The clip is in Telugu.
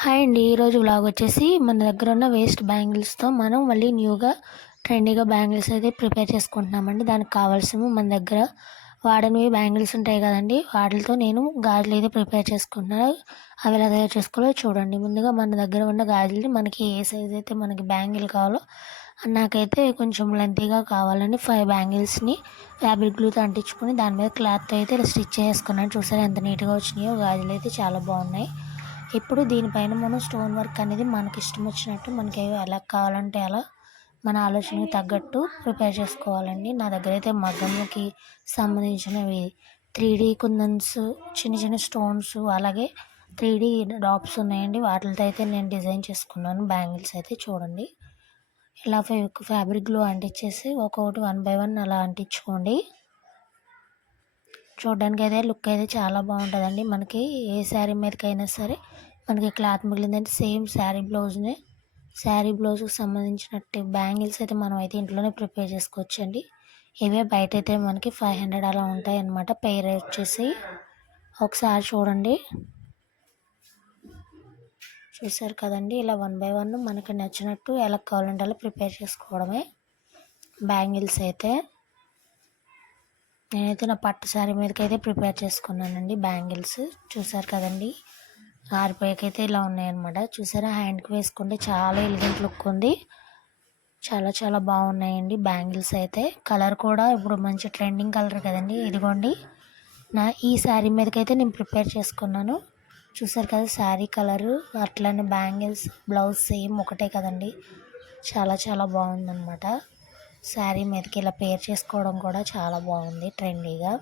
హాయ్ అండి. ఈరోజు వ్లాగ్ వచ్చేసి మన దగ్గర ఉన్న వేస్ట్ బ్యాంగిల్స్తో మనం మళ్ళీ న్యూగా ట్రెండీగా బ్యాంగిల్స్ అయితే ప్రిపేర్ చేసుకుంటున్నామండి. దానికి కావాల్సినవి మన దగ్గర వాడనివి బ్యాంగిల్స్ ఉంటాయి కదండి, వాటితో నేను గాజులు అయితే ప్రిపేర్ చేసుకుంటున్నాను. అవి ఎలా తయారు చేసుకోవాలో చూడండి. ముందుగా మన దగ్గర ఉన్న గాజులని మనకి ఏ సైజ్ అయితే మనకి బ్యాంగిల్ కావాలో, నాకైతే కొంచెం లెంతీగా కావాలని 5 బ్యాంగిల్స్ని ఫ్యాబ్రిక్ గ్లూతో అంటించుకొని దాని మీద క్లాత్ అయితే స్టిచ్ చేసుకున్నాను. చూసారా ఎంత నీట్గా వచ్చినాయో. గాజులు అయితే చాలా బాగున్నాయి. ఇప్పుడు దీనిపైన మనం స్టోన్ వర్క్ అనేది మనకి ఇష్టం వచ్చినట్టు మనకి ఎలా కావాలంటే అలా మన ఆలోచనకి తగ్గట్టు ప్రిపేర్ చేసుకోవాలండి. నా దగ్గర అయితే మగ్గంకి సంబంధించినవి 3D కుందన్స్, చిన్న చిన్న స్టోన్స్, అలాగే 3D డాప్స్ ఉన్నాయండి. వాటితో అయితే నేను డిజైన్ చేసుకున్నాను బ్యాంగిల్స్ అయితే. చూడండి, ఇలా ఫ్యాబ్రిక్ గ్లూ అంటించేసి ఒక్కొక్కటి 1 by 1 అలా అంటించుకోండి. చూడడానికి అయితే లుక్ అయితే చాలా బాగుంటుందండి. మనకి ఏ శారీ మీదకైనా సరే మనకి క్లాత్ మిగిలిందంటే సేమ్ శారీ బ్లౌజ్కి సంబంధించినట్టు బ్యాంగిల్స్ అయితే మనం అయితే ఇంట్లోనే ప్రిపేర్ చేసుకోవచ్చండి. ఇవే బయట అయితే మనకి 500 అలా ఉంటాయి అన్నమాట. పెయిర్ వచ్చేసి ఒకసారి చూడండి. చూసారు కదండి, ఇలా 1 by 1 మనకి నచ్చినట్టు ఎలా కావాలంటే అలా ప్రిపేర్ చేసుకోవడమే బ్యాంగిల్స్ అయితే. నేనైతే నా పట్టు శారీ మీదకైతే ప్రిపేర్ చేసుకున్నానండి బ్యాంగిల్స్. చూసారు కదండి, ఆరిపోయాకైతే ఇలా ఉన్నాయన్నమాట. చూసారా, హ్యాండ్కి వేసుకుంటే చాలా ఎలిగెంట్ లుక్ ఉంది. చాలా చాలా బాగున్నాయండి బ్యాంగిల్స్ అయితే. కలర్ కూడా ఇప్పుడు మంచి ట్రెండింగ్ కలర్ కదండి. ఇదిగోండి, ఈ శారీ మీదకైతే నేను ప్రిపేర్ చేసుకున్నాను. చూసారు కదా శారీ కలరు, అట్లనే బ్యాంగిల్స్ బ్లౌజ్ సేమ్ ఒకటే కదండి. చాలా చాలా బాగుందన్నమాట. శారీ మీదకి ఇలా పేర్ చేసుకోవడం కూడా చాలా బాగుంది ట్రెండీగా.